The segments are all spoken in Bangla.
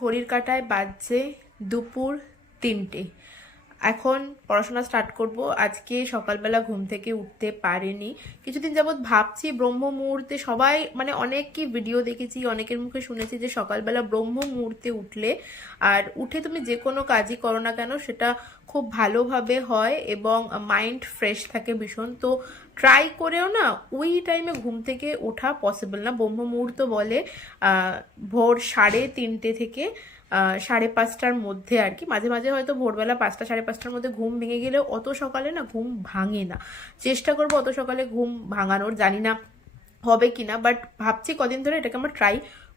ঘড়ির কাঁটায় বাজছে দুপুর 3টে। এখন পড়াশোনা স্টার্ট করব। আজকে সকালবেলা ঘুম থেকে উঠতে পারিনি। কিছুদিন যাবৎ ভাবছি ব্রহ্ম মুহূর্তে, সবাই মানে অনেকই ভিডিও দেখেছি, অনেকের মুখে শুনেছি যে সকালবেলা ব্রহ্ম মুহূর্তে উঠলে আর উঠে তুমি যে কোনো কাজই করো না কেন সেটা খুব ভালোভাবে হয় এবং মাইন্ড ফ্রেশ থাকে ভীষণ। তো ট্রাই করেও না ওই টাইমে ঘুম থেকে ওঠা পসিবল না। ব্রহ্ম মুহূর্ত বলে ভোর 3:30 থেকে 5:30টার মধ্যে আর কি। মাঝে মাঝে হয়তো ভোরবেলা 5টা 5:30টার মধ্যে ঘুম ভেঙে গেলেও অত সকালে না ঘুম ভাঙে না। চেষ্টা করবো অত সকালে ঘুম ভাঙানোর, জানি না হবে কিনা, বাট ভাবছি কদিন ধরে এটাকে আমার ট্রাই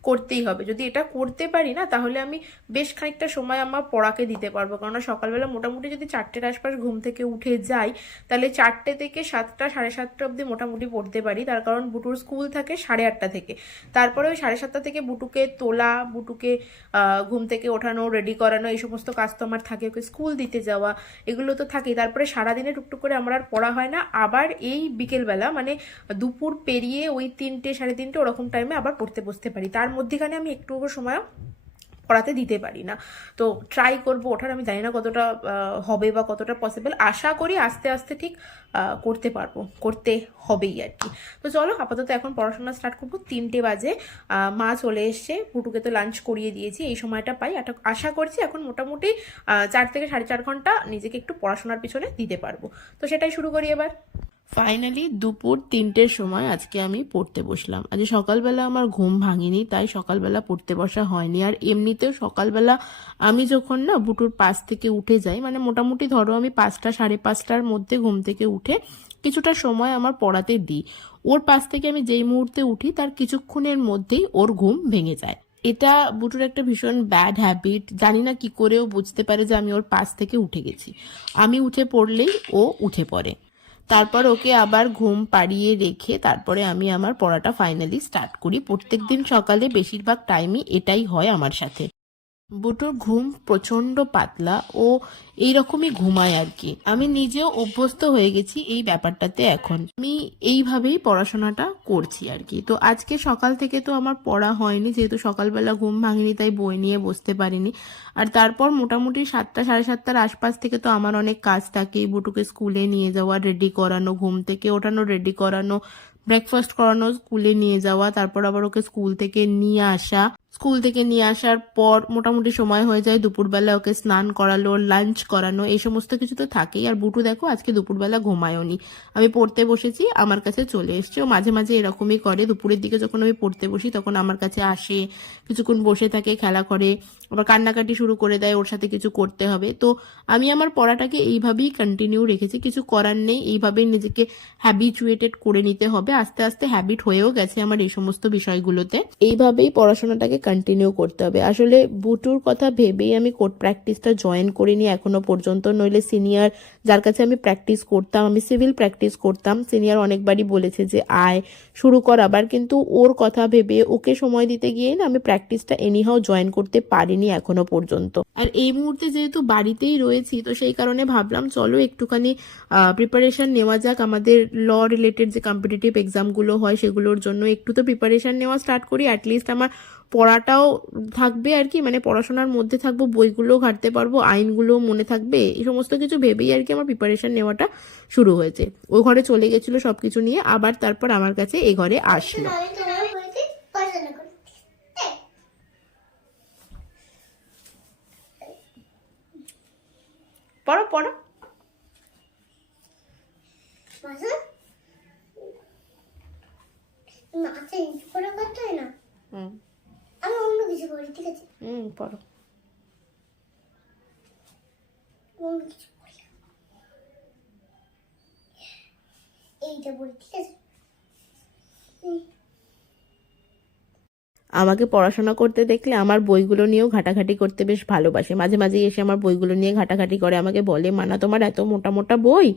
করতেই হবে। যদি এটা করতে পারি না তাহলে আমি বেশ খানিকটা সময় আমার পড়াকে দিতে পারবো। কারণ সকালবেলা মোটামুটি যদি 4টের আশপাশ ঘুম থেকে উঠে যাই তাহলে 4টে থেকে 7টা 7:30টা অবধি মোটামুটি পড়তে পারি। তার কারণ বুটুর স্কুল থাকে 8:30 থেকে। তারপরে ওই 7:30 থেকে বুটুকে তোলা, বুটুকে ঘুম থেকে ওঠানো, রেডি করানো, এই সমস্ত কাজ তো আমার থাকে। ওকে স্কুল দিতে যাওয়া, এগুলো তো থাকেই। তারপরে সারাদিনে টুকটুক করে আমার আর পড়া হয় না। আবার এই বিকেলবেলা মানে দুপুর পেরিয়ে ওই 3টে 3:30 ওরকম টাইমে আবার পড়তে বসতে পারি। তার মধ্যেখানে আমি একটুকু সময় পড়াতে দিতে পারি না। তো ট্রাই করবো ওঠার। আমি জানি না কতটা হবে বা কতটা পসিবল। আশা করি আস্তে আস্তে ঠিক করতে পারবো, করতে হবেই আর কি। তো চলো আপাতত এখন পড়াশোনা স্টার্ট করবো। 3টে বাজে, মা চলে এসছে, পুটুকে তো লাঞ্চ করিয়ে দিয়েছি, এই সময়টা পাই। আশা করছি এখন মোটামুটি 4 থেকে 4.5 ঘন্টা নিজেকে একটু পড়াশোনার পিছনে দিতে পারবো। তো সেটাই শুরু করি এবার। ফাইনালি দুপুর 3টের সময় আজকে আমি পড়তে বসলাম। আজ সকালবেলা আমার ঘুম ভাঙেনি, তাই সকালবেলা পড়তে বসা হয়নি। আর এমনিতেও সকালবেলা আমি যখন না বুটুর পাশ থেকে উঠে যাই, মানে মোটামুটি ধরো আমি 5টা 5:30টার মধ্যে ঘুম থেকে উঠে কিছুটা সময় আমার পড়াতে দিই। ওর পাশ থেকে আমি যেই মুহূর্তে উঠি তার কিছুক্ষণের মধ্যেই ওর ঘুম ভেঙে যায়। এটা বুটুর একটা ভীষণ ব্যাড হ্যাবিট। জানি না কি করেও বুঝতে পারে যে আমি ওর পাশ থেকে উঠে গেছি। আমি উঠে পড়লেই ও উঠে পড়ে। তারপর ওকে আবার ঘুম পাড়িয়ে রেখে তারপরে আমি আমার পড়াটা ফাইনালি স্টার্ট করি। প্রত্যেকদিন সকালে বেশিরভাগ টাইমই এটাই হয় আমার সাথে। বুটোর ঘুম প্রচন্ড পাতলা, ও এইরকমই ঘুমায় আর কি। আমি নিজেও অভ্যস্ত হয়ে গেছি এই ব্যাপারটাতে। এখন আমি এইভাবেই পড়াশোনাটা করছি আর কি। তো আজকে সকাল থেকে তো আমার পড়া হয়নি, যেহেতু সকালবেলা ঘুম ভাঙিনি, তাই বই নিয়ে বসতে পারিনি। আর তারপর মোটামুটি 7টা 7:30টার আশপাশ থেকে তো আমার অনেক কাজ থাকে। বুটুকে স্কুলে নিয়ে যাওয়া, রেডি করানো, ঘুম থেকে ওঠানো, রেডি করানো, ব্রেকফাস্ট করানো, স্কুলে নিয়ে যাওয়া, তারপর আবার ওকে স্কুল থেকে নিয়ে আসা। স্কুল থেকে নিয়ে আসার পর মোটামুটি সময় হয়ে যায় দুপুরবেলা ওকে স্নান করালো, লাঞ্চ করানো, এই সমস্ত কিছু তো থাকেই। আর বুটু দেখো আজকে দুপুরবেলা ঘুমায়ওনি, আমি পড়তে বসেছি আমার কাছে চলে এসছে। ও মাঝে মাঝে এরকমই করে, দুপুরের দিকে যখন আমি পড়তে বসি তখন আমার কাছে আসে, কিছুক্ষণ বসে থাকে, খেলা করে, আবার কান্নাকাটি শুরু করে দেয়, ওর সাথে কিছু করতে হবে। তো আমি আমার পড়াটাকে এইভাবেই কন্টিনিউ রেখেছি, কিছু করার নেই, এইভাবেই নিজেকে হ্যাবিচুয়েটেড করে নিতে হবে। আস্তে আস্তে হ্যাবিট হয়েও গেছে আমার এই সমস্ত বিষয়গুলোতে। এইভাবেই পড়াশোনাটাকে কন্টিনিউ করতে হবে। আসলে বুটুর কথা ভেবেই আমি কোড প্র্যাকটিসটা জয়েন করিনি এখনো পর্যন্ত। নইলে সিনিয়র যার কাছে আমি প্র্যাকটিস করতাম, আমি সিভিল প্র্যাকটিস করতাম, সিনিয়র অনেকবারই বলেছে যে আয় শুরু কর আবার, কিন্তু ওর কথা ভেবে ওকে সময় দিতে গিয়ে না আমি প্র্যাকটিসটা এনিহাও জয়েন করতে পারিনি এখনো পর্যন্ত। আর এই মুহূর্তে যেহেতু বাড়িতেই রয়েছি, তো সেই কারণে ভাবলাম চলো একটুখানি প্রিপারেশন নেওয়া যাক। আমাদের ল রিলেটেড যে কম্পিটিটিভ এক্সামগুলো হয় সেগুলোর জন্য একটু তো প্রিপারেশন নেওয়া স্টার্ট করি। অ্যাটলিস্ট আমার পড়াটাও থাকবে আর কি, মানে পড়াশোনার মধ্যে থাকবো, বইগুলো ঘাঁটতে পারবো, আইনগুলো মনে থাকবে, এই সমস্ত কিছু ভেবেই আর কি আমার প্রিপারেশন নেওয়াটা শুরু হয়েছে। ওই ঘরে চলে গেছিল সবকিছু নিয়ে, আবার তারপর আমার কাছে এই ঘরে আসলো। পড়ো পড়ো। আমি অন্য কিছু করি, ঠিক আছে? পড়ো। অন্য কিছু করি, এইটা বলি, ঠিক আছে? আমাকে পড়াশোনা করতে দেখলে আমার বইগুলো নিয়েও ঘাটাঘাটি করতে বেশ ভালোবাসে। মাঝে মাঝে এসে আমার বইগুলো নিয়ে ঘাটাঘাটি করে, আমাকে বলে মানা তোমার এত মোটা মোটা বই,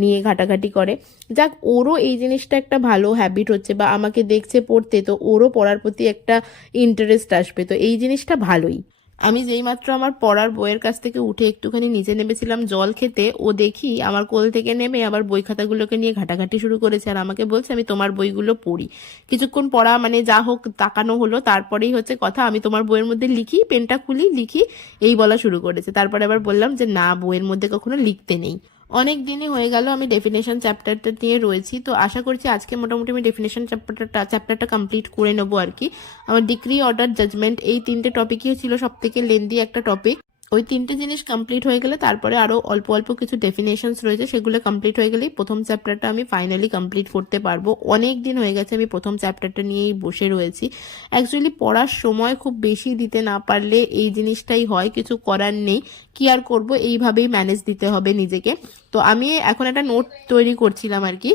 নিয়ে ঘাটাঘাটি করে। যাক, ওরও এই জিনিসটা একটা ভালো হ্যাবিট হচ্ছে, বা আমাকে দেখছে পড়তে, তো ওরও পড়ার প্রতি একটা ইন্টারেস্ট আসবে, তো এই জিনিসটা ভালোই। আমি যেইমাত্র আমার পড়ার বইয়ের কাছ থেকে উঠে একটুখানি নিচে নেমেছিলাম জল খেতে, ও দেখি আমার কোল থেকে নেমে আবার বই খাতাগুলোকে নিয়ে ঘাটাঘাটি শুরু করেছে, আর আমাকে বলছে আমি তোমার বইগুলো পড়ি। কিছুক্ষণ পড়া মানে যা হোক তাকানো হলো, তারপরেই হচ্ছে কথা আমি তোমার বইয়ের মধ্যে লিখি, পেনটা খুলি লিখি, এই বলা শুরু করেছে। তারপরে আবার বললাম যে না, বইয়ের মধ্যে কখনো লিখতে নেই। অনেক দিনই হয়ে গেল আমি ডেফিনেশন চ্যাপ্টারটা নিয়ে রয়েছি, তো আশা করছি আজকে মোটামুটি আমি ডেফিনেশন চ্যাপ্টারটা কমপ্লিট করে নেবো আর কি। আমার ডিক্রি, অর্ডার, জাজমেন্ট এই তিনটে টপিকই ছিল সব থেকে লেন্দি একটা টপিক। ওই তিনটে জিনিস কমপ্লিট হয়ে গেলে তারপরে আরো অল্প অল্প কিছু ডেফিনেশনস রয়েছে, সেগুলো কমপ্লিট হয়ে গেলেই প্রথম চ্যাপ্টারটা আমি ফাইনালি কমপ্লিট করতে পারবো। অনেক দিন হয়ে গেছে আমি প্রথম চ্যাপ্টারটা নিয়েই বসে রয়েছি। অ্যাকচুয়ালি পড়ার সময় খুব বেশি দিতে না পারলে এই জিনিসটাই হয়, কিছু করার নেই, কি আর করব, এইভাবেই ম্যানেজ দিতে হবে নিজেকে। তো আমি এখন একটা নোট তৈরি করছিলাম আর কি,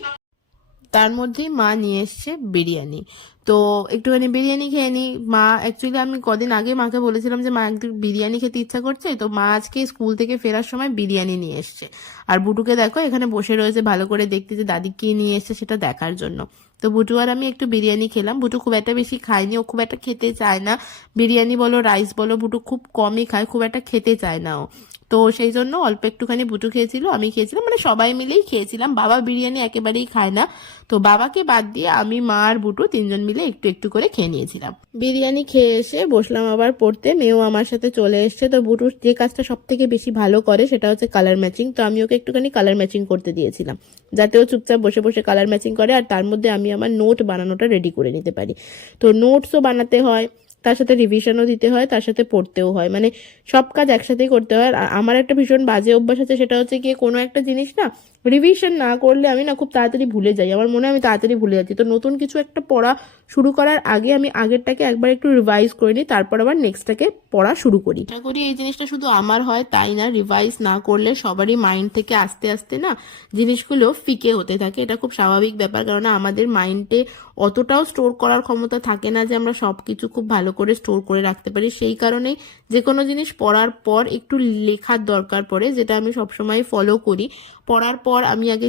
তার মধ্যেই মা নিয়ে এসছে বিরিয়ানি। তো একটুখানি বিরিয়ানি খেয়ে নিই। মা অ্যাকচুয়ালি আমি কদিন আগে মাকে বলেছিলাম যে মা একটু বিরিয়ানি খেতে ইচ্ছা করছে, তো মা আজকে স্কুল থেকে ফেরার সময় বিরিয়ানি নিয়ে এসছে। আর বুটুকে দেখো এখানে বসে রয়েছে ভালো করে দেখতে যে দাদি কি নিয়ে এসছে সেটা দেখার জন্য। তো বুটু আর আমি একটু বিরিয়ানি খেলাম। বুটু খুব একটা বেশি খায়নি, ও খুব একটা খেতে চায় না বিরিয়ানি বলো রাইস বলো, বুটু খুব কমই খায়, খুব একটা খেতে চায় না ও। তো সেই জন্য অল্প একটুখানি বুটু খেয়েছিল, আমি খেয়েছিলাম, মানে সবাই মিলেই খেয়েছিলাম। বাবা বিরিয়ানি একেবারেই খায় না, তো বাবাকে বাদ দিয়ে আমি, মা আর বুটু তিনজন মিলে একটু একটু করে খেয়ে নিয়েছিলাম। বিরিয়ানি খেয়ে এসে বসলাম আবার পড়তে, মেয়েও আমার সাথে চলে এসছে। তো বুটু যে কাজটা সব থেকে বেশি ভালো করে সেটা হচ্ছে কালার ম্যাচিং, তো আমি ওকে একটুখানি কালার ম্যাচিং করতে দিয়েছিলাম যাতে ও চুপচাপ বসে বসে কালার ম্যাচিং করে, আর তার মধ্যে আমি আমার নোট বানানোটা রেডি করে নিতে পারি। তো নোটসও বানাতে হয়, তার সাথে রিভিশনও দিতে হয়, তার সাথে পড়তেও হয়, মানে সব কাজ একসাথেই করতে হয়। আর আমার একটা ভীষণ বাজে অভ্যাস আছে, সেটা হচ্ছে গিয়ে কোনো একটা জিনিস না রিভিশন না করলে আমি না খুব তাড়াতাড়ি ভুলে যাই, আমার মনে হয় আমি তাড়াতাড়ি ভুলে যাচ্ছি। তো নতুন কিছু একটা পড়া শুরু করার আগে আমি আগেরটাকে একবার একটু রিভাইজ করে নিই, তারপর আবার নেক্সটটাকে পড়া শুরু করি। আশা করি এই জিনিসটা শুধু আমার হয় তাই না, রিভাইজ না করলে সবারই মাইন্ড থেকে আস্তে আস্তে না জিনিসগুলো ফিকে হতে থাকে। এটা খুব স্বাভাবিক ব্যাপার, কারণ আমাদের মাইন্ডে অতটাও স্টোর করার ক্ষমতা থাকে না যে আমরা সবকিছু খুব ভালো করে স্টোর করে রাখতে পারি। সেই কারণেই যে কোনো জিনিস পড়ার পর একটু লেখার দরকার পড়ে, যেটা আমি সবসময় ফলো করি। পড়ার পর আমি আগে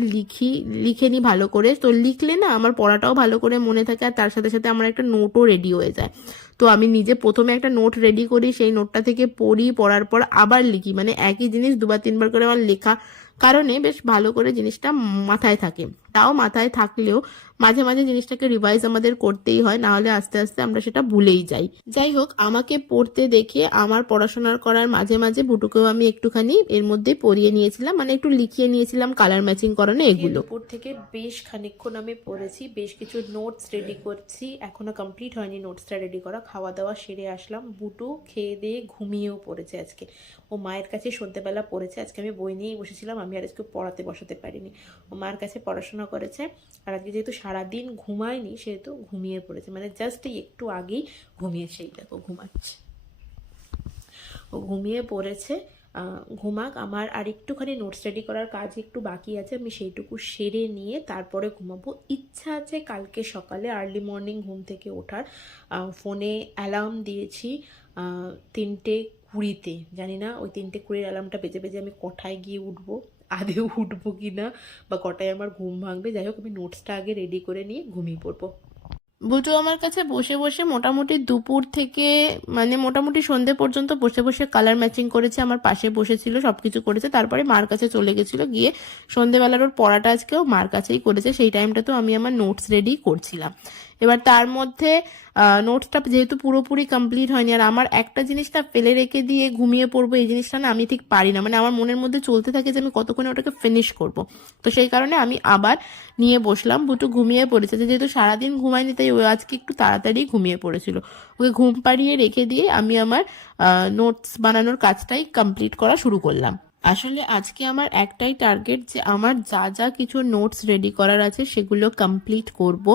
লিখে নিই ভালো করে, তো লিখলে না আমার পড়াটাও ভালো করে মনে থাকে, আর তার সাথে সাথে আমার একটা নোটও রেডি হয়ে যায়। তো আমি নিজে প্রথমে একটা নোট রেডি করি, সেই নোটটা থেকে পড়ি, পড়ার পর আবার লিখি, মানে একই জিনিস দুবার তিনবার করে আমার লেখা কারণে বেশ ভালো করে জিনিসটা মাথায় থাকে। তাও মাথায় থাকলেও মাঝে মাঝে জিনিসটাকে রিভাইজ আমাদের করতেই হয়, না হলে আস্তে আস্তে আমরা সেটা ভুলেই যাই। যাই হোক, আমাকে পড়তে দেখে আমার পড়াশোনার করার মাঝে মাঝে বুটুকেও আমি একটুখানি এর মধ্যে পড়িয়ে নিয়েছিলাম, মানে একটু লিখিয়ে নিয়েছিলাম কালার ম্যাচিং করানো এগুলো। দুপুর থেকে বেশ খানিকক্ষণ আমি পড়েছি, বেশ কিছু নোটস রেডি করছি, এখনো কমপ্লিট হয়নি নোটসটা রেডি করা। খাওয়া দাওয়া সেরে আসলাম, বুটু খেয়ে দিয়ে ঘুমিয়েও পড়েছে আজকে। ও মায়ের কাছে সন্ধ্যেবেলা পড়েছে, আজকে আমি বই নিয়েই বসেছিলাম, আমি আর আজকে পড়াতে বসাতে পারিনি। ও মায়ের কাছে পড়াশোনা করেছে, আর আজকে যেহেতু সারাদিন ঘুমায়নি সেহেতু ঘুমিয়ে পড়েছে, মানে জাস্ট একটু আগেই ঘুমিয়েছে, এই দেখো ঘুমাচ্ছে, ও ঘুমিয়ে পড়েছে। ঘুমাক, আমার আর একটুখানি নোটস রেডি করার কাজ একটু বাকি আছে, আমি সেইটুকু সেরে নিয়ে তারপরে ঘুমাবো। ইচ্ছা আছে কালকে সকালে আর্লি মর্নিং ঘুম থেকে ওঠার। ফোনে অ্যালার্ম দিয়েছি 3:20-তে, জানি না ওই 3:20 অ্যালার্মটা বেজে বেজে আমি কটায় গিয়ে উঠবো, আদেও উঠবো কি না, বা কটায় আমার ঘুম ভাঙবে। যাই হোক, আমি নোটসটা আগে রেডি করে নিয়ে ঘুমিয়ে পড়বো। বুটু আমার কাছে বসে বসে মোটামুটি দুপুর থেকে মানে মোটামুটি সন্ধে পর্যন্ত বসে বসে কালার ম্যাচিং করেছে, আমার পাশে বসেছিল, সবকিছু করেছে, তারপরে মার কাছে চলে গেছিল, গিয়ে সন্ধেবেলার ওর পড়াটা আজকেও মার কাছেই করেছে। সেই টাইমটা তো আমি আমার নোটস রেডি করছিলাম। এবার তার মধ্যে নোটসটা যেহেতু পুরোপুরি কমপ্লিট হয়নি, আর আমার একটা জিনিসটা ফেলে রেখে দিয়ে ঘুমিয়ে পড়বো এই জিনিসটা না আমি ঠিক পারি না, মানে আমার মনের মধ্যে চলতে থাকে যে আমি কতক্ষণে ওটাকে ফিনিশ করব। তো সেই কারণে আমি আবার নিয়ে বসলাম। বুটু ঘুমিয়ে পড়েছে, যেহেতু সারাদিন ঘুমায়নি তাই ও আজকে একটু তাড়াতাড়ি ঘুমিয়ে পড়েছিল। ওকে ঘুম পাড়িয়ে রেখে দিয়ে আমি আমার নোটস বানানোর কাজটাই কমপ্লিট করা শুরু করলাম। আসলে আজকে আমার একটাই টার্গেট যে আমার যা যা কিছু নোটস রেডি করার আছে সেগুলো কমপ্লিট করব,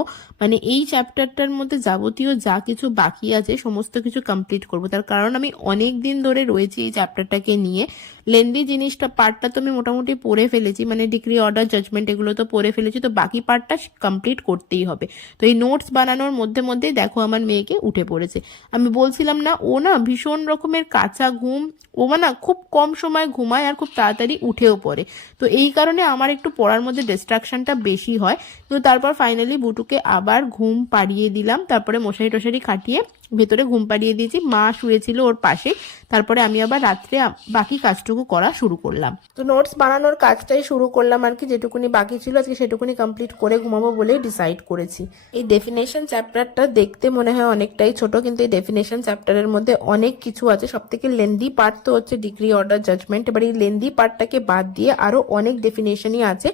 মানে এই চ্যাপ্টারটার মধ্যে যাবতীয় যা কিছু বাকি আছে সমস্ত কিছু কমপ্লিট করব। তার কারণ আমি অনেক দিন ধরে রয়েছি এই চ্যাপ্টারটাকে নিয়ে। লেন্দি জিনিসটা পার্টটা তো আমি মোটামুটি পড়ে ফেলেছি, মানে ডিগ্রি, অর্ডার, জাজমেন্ট এগুলো তো পড়ে ফেলেছি, তো বাকি পার্টটা কমপ্লিট করতেই হবে। তো এই নোটস বানানোর মধ্যে মধ্যেই দেখো আমার মেয়েকে উঠে পড়েছে। আমি বলছিলাম না, ও না ভীষণ রকমের কাঁচা ঘুম, ও না খুব কম সময় ঘুমায় আর খুব তাড়াতাড়ি উঠেও পড়ে। তো এই কারণে আমার একটু পড়ার মধ্যে ডিস্ট্রাকশনটা বেশি হয়। তো তারপর ফাইনালি বুটুকে আবার ঘুম পাড়িয়ে দিলাম, তারপরে মশারি টশারি খাটিয়ে ভেতরে ঘুম পাড়িয়ে দিয়েছি, মা শুয়েছিল ওর পাশে। তারপরে আমি আবার রাত্রে বাকি কাজটুকু করা শুরু করলাম। তো নোটস বানানোর কাজটাই শুরু করলাম আর কি, যেটুকুনি বাকি ছিল আজকে সেটুকুনি কমপ্লিট করে ঘুমাবো বলেই ডিসাইড করেছি। এই ডেফিনেশন চ্যাপ্টারটা দেখতে মনে হয় অনেকটাই ছোট, কিন্তু এই ডেফিনেশন চ্যাপ্টারের মধ্যে অনেক কিছু আছে। সব থেকে লেন্দি পার্ট তো হচ্ছে ডিগ্রি, অর্ডার, জাজমেন্ট। এবার এই লেন্দি পার্টটাকে বাদ দিয়ে আরো অনেক ডেফিনেশনই আছে,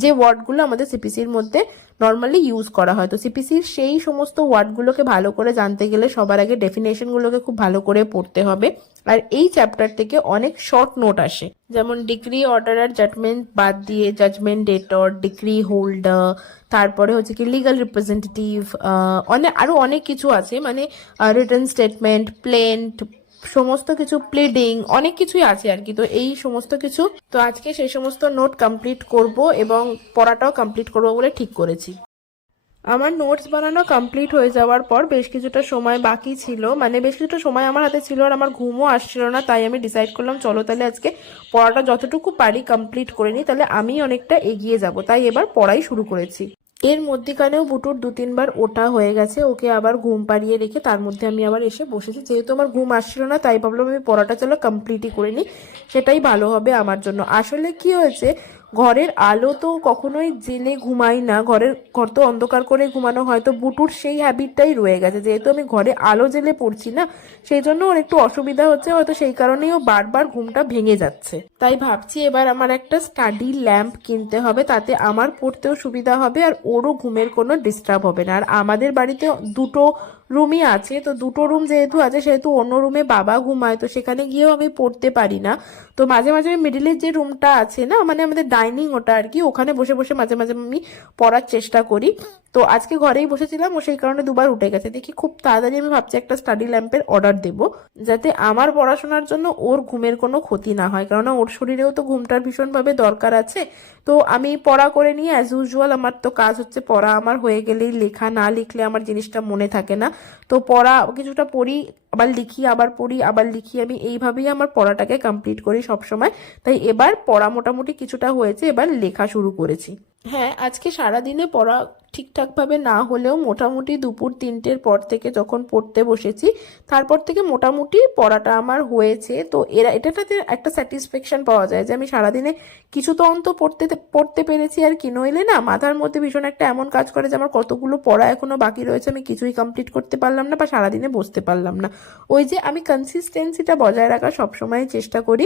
যে ওয়ার্ডগুলো আমাদের সিপিসির মধ্যে নর্মালি ইউজ করা হয়। তো সিপিসির সেই সমস্ত ওয়ার্ডগুলোকে ভালো করে জানতে গেলে সবার আগে ডেফিনেশনগুলোকে খুব ভালো করে পড়তে হবে। আর এই চ্যাপ্টার থেকে অনেক শর্ট নোট আসে, যেমন ডিগ্রি, অর্ডার আর জাজমেন্ট বাদ দিয়ে জাজমেন্ট ডেটর, ডিগ্রি হোল্ডার, তারপরে হচ্ছে কি লিগাল রিপ্রেজেন্টেটিভ, আরো অনেক কিছু আছে, মানে রিটার্ন স্টেটমেন্ট, প্লেন্ট, সমস্ত কিছু, প্লিডিং, অনেক কিছুই আছে আর কি। তো এই সমস্ত কিছু, তো আজকে সেই সমস্ত নোট কমপ্লিট করব এবং পড়াটাও কমপ্লিট করব বলে ঠিক করেছি। আমার নোটস বানানো কমপ্লিট হয়ে যাওয়ার পর বেশ কিছুটা সময় বাকি ছিল, মানে বেশ কিছুটা সময় আমার হাতে ছিল, আর আমার ঘুমও আসছিল না। তাই আমি ডিসাইড করলাম চলো তাহলে আজকে পড়াটা যতটুকু পারি কমপ্লিট করে নিই, তাহলে আমি অনেকটা এগিয়ে যাব। তাই এবার পড়াই শুরু করেছি। এর মধ্যিখানেও বুটুর 2-3 বার ওঠা হয়ে গেছে, ওকে আবার ঘুম পাড়িয়ে রেখে তার মধ্যে আমি আবার এসে বসেছি। যেহেতু আমার ঘুম আসছিল না তাই ভাবলাম আমি পড়াটা চলো কমপ্লিটই করে নিই, সেটাই ভালো হবে আমার জন্য। আসলে কি হয়েছে, ঘরের আলো তো কখনোই জেলে ঘুমাই না, ঘর তো অন্ধকার করে ঘুমানো হয়। তো বুটুর সেই হ্যাবিটটাই রয়ে গেছে, যেহেতু আমি ঘরে আলো জেলে পড়ছি না, সেই জন্য ওর একটু অসুবিধা হচ্ছে, হয়তো সেই কারণেই ও বারবার ঘুমটা ভেঙে যাচ্ছে। তাই ভাবছি এবার আমার একটা স্টাডি ল্যাম্প কিনতে হবে, তাতে আমার পড়তেও সুবিধা হবে আর ওরও ঘুমের কোনো ডিস্টার্ব হবে না। আর আমাদের বাড়িতে দুটো রুমই আছে, তো দুটো রুম যেহেতু আছে সেহেতু অন্য রুমে বাবা ঘুমায়, তো সেখানে গিয়েও আমি পড়তে পারি না। তো মাঝে মাঝে মিডিলের যে রুমটা আছে না, মানে আমাদের ডাইনিং ওটা আর কি, ওখানে বসে বসে মাঝে মাঝে আমি পড়ার চেষ্টা করি। তো আজকে ঘরেই বসেছিলাম, ও সেই কারণে 2 বার উঠে গেছে। দেখি খুব তাড়াতাড়ি আমি ভাবছি একটা স্টাডি ল্যাম্পের অর্ডার দেবো, যাতে আমার পড়াশোনার জন্য ওর ঘুমের কোনো ক্ষতি না হয়, কারণ ওর শরীরেও তো ঘুমটার ভীষণভাবে দরকার আছে। তো আমি পড়া করে নিয়ে অ্যাজ ইউজুয়াল, আমার তো কাজ হচ্ছে পড়া, আমার হয়ে গেলেই লেখা, না লিখলে আমার জিনিসটা মনে থাকে না। তো পড়া কিছুটা পড়ি, আবার লিখি, আবার পড়ি, আবার লিখি, আমি এইভাবেই আমার পড়াটাকে কমপ্লিট করি সব সময়। তাই এবার পড়া মোটামুটি কিছুটা হয়েছে, এবার লেখা শুরু করেছি। হ্যাঁ, আজকে সারাদিনে পড়া ঠিকঠাকভাবে না হলেও মোটামুটি দুপুর 3টের পর থেকে যখন পড়তে বসেছি, তারপর থেকে মোটামুটি পড়াটা আমার হয়েছে। তো এটাতে একটা স্যাটিসফ্যাকশন পাওয়া যায় যে আমি সারাদিনে কিছু তো অন্ত পড়তে পেরেছি। আর কি, নইলে না মাথার মধ্যে ভীষণ একটা এমন কাজ করে যে আমার কতগুলো পড়া এখনো বাকি রয়েছে, আমি কিছুই কমপ্লিট করতে পারলাম না বা সারাদিনে বসতে পারলাম না। ওই যে আমি কনসিস্টেন্সিটা বজায় রাখার সবসময় চেষ্টা করি,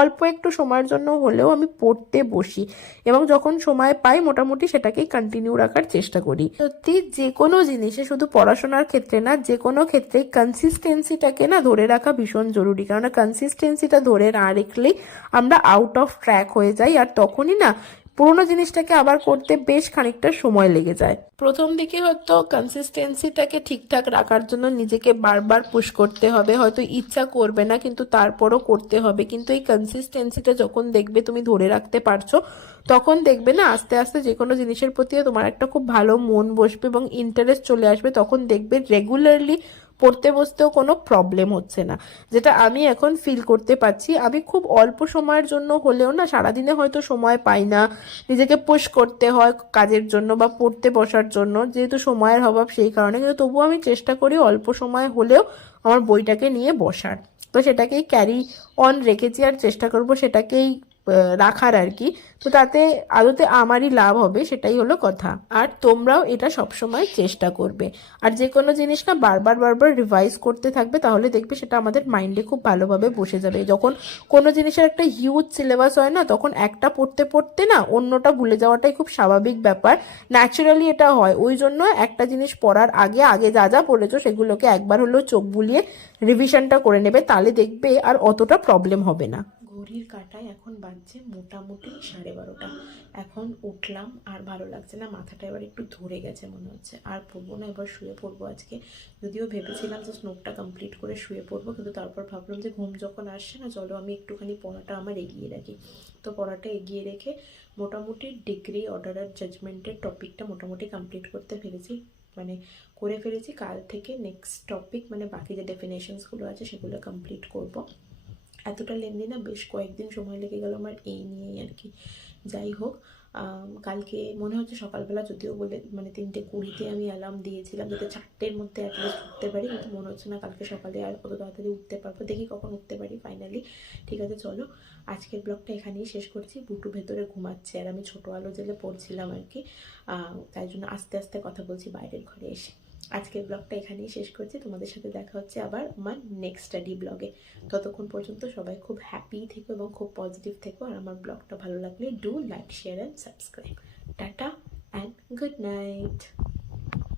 অল্প একটু সময়ের জন্য হলেও আমি পড়তে বসি, এবং যখন সময় পাই মোটামুটি সেটাকেই কন্টিনিউ রাখার চেষ্টা করি। সত্যি যে কোনো জিনিসে, শুধু পড়াশোনার ক্ষেত্রে না, যে কোনো ক্ষেত্রে কনসিস্টেন্সিটাকে না ধরে রাখা ভীষণ জরুরি, কারণ কনসিস্টেন্সিটা ধরে না রাখলেই আমরা আউট অফ ট্র্যাক হয়ে যাই, আর তখনই না পুরোনো জিনিসটাকে আবার করতে বেশ খানিকটা সময় লেগে যায়। প্রথম দিকে হয়তো কনসিস্টেন্সিটাকে ঠিকঠাক রাখার জন্য নিজেকে বারবার পুশ করতে হবে, হয়তো ইচ্ছা করবে না কিন্তু তারপরও করতে হবে। কিন্তু এই কনসিস্টেন্সিটা যখন দেখবে তুমি ধরে রাখতে পারছো, তখন দেখবে না আস্তে আস্তে যে কোনো জিনিসের প্রতিও তোমার একটা খুব ভালো মন বসবে এবং ইন্টারেস্ট চলে আসবে। তখন দেখবে রেগুলারলি পড়তে বসতেও কোনো প্রবলেম হচ্ছে না, যেটা আমি এখন ফিল করতে পারছি। আমি খুব অল্প সময়ের জন্য হলেও না, সারাদিনে হয়তো সময় পাই না, নিজেকে পুশ করতে হয় কাজের জন্য বা পড়তে বসার জন্য, যেহেতু সময়ের অভাব সেই কারণে, কিন্তু তবুও আমি চেষ্টা করি অল্প সময় হলেও আমার বইটাকে নিয়ে বসার। তো সেটাকেই ক্যারি অন রেখেছি, আর চেষ্টা করব সেটাকেই রাখার আর কি। তো তাতে আদতে আমারই লাভ হবে, সেটাই হলো কথা। আর তোমরাও এটা সবসময় চেষ্টা করবে। আর যে কোনো জিনিস না বারবার বারবার রিভাইজ করতে থাকবে, তাহলে দেখবে সেটা আমাদের মাইন্ডে খুব ভালোভাবে বসে যাবে। যখন কোনো জিনিসের একটা হিউজ সিলেবাস হয় না, তখন একটা পড়তে পড়তে না অন্যটা ভুলে যাওয়াটাই খুব স্বাভাবিক ব্যাপার, ন্যাচারালি এটা হয়। ওই জন্য একটা জিনিস পড়ার আগে আগে যা যা পড়েছো সেগুলোকে একবার হলেও চোখ বুলিয়ে রিভিশনটা করে নেবে, তাহলে দেখবে আর অতটা প্রবলেম হবে না। ঘড়ির কাঁটায় এখন বাজছে মোটামুটি 12:30। এখন উঠলাম, আর ভালো লাগছে না, মাথাটা এবার একটু ধরে গেছে মনে হচ্ছে, আর পড়বো না, এবার শুয়ে পড়বো আজকে। যদিও ভেবেছিলাম যে স্নোকটা কমপ্লিট করে শুয়ে পড়বো, কিন্তু তারপর ভাবলাম যে ঘুম যখন আসছে না, চলো আমি একটুখানি পড়াটা আমার এগিয়ে রাখি। তো পড়াটা এগিয়ে রেখে মোটামুটি ডিগ্রি, অর্ডার আর জাজমেন্টের টপিকটা মোটামুটি কমপ্লিট করতে পেরেছি, মানে করে ফেলেছি। কাল থেকে নেক্সট টপিক, মানে বাকি যে ডেফিনেশনসগুলো আছে সেগুলো কমপ্লিট করব। এতটা লেন্দি না, বেশ কয়েকদিন সময় লেগে গেল আমার এই নিয়েই আর কি। যাই হোক, কালকে মনে হচ্ছে সকালবেলা, যদিও বলে মানে 3:20 আমি অ্যালার্ম দিয়েছিলাম যাতে 4টের মধ্যে অ্যাটলিস্ট উঠতে পারি, কিন্তু মনে হচ্ছে না কালকে সকালে আর কত তাড়াতাড়ি উঠতে পারবো। দেখি কখন উঠতে পারি ফাইনালি। ঠিক আছে, চলো আজকের ব্লগটা এখানেই শেষ করছি। বুটু ভেতরে ঘুমাচ্ছে আর আমি ছোটো আলো জেলে পড়ছিলাম আর কি, তাই জন্য আস্তে আস্তে কথা বলছি বাইরের ঘরে এসে। আজকের ব্লগটা এখানেই শেষ করছি। তোমাদের সাথে দেখা হচ্ছে আবার আমার নেক্সট স্টাডি ব্লগে। ততক্ষণ পর্যন্ত সবাই খুব হ্যাপি থেকো এবং খুব পজিটিভ থেকো। আর আমার ব্লগটা ভালো লাগলে do like, share and subscribe. Tata and good night.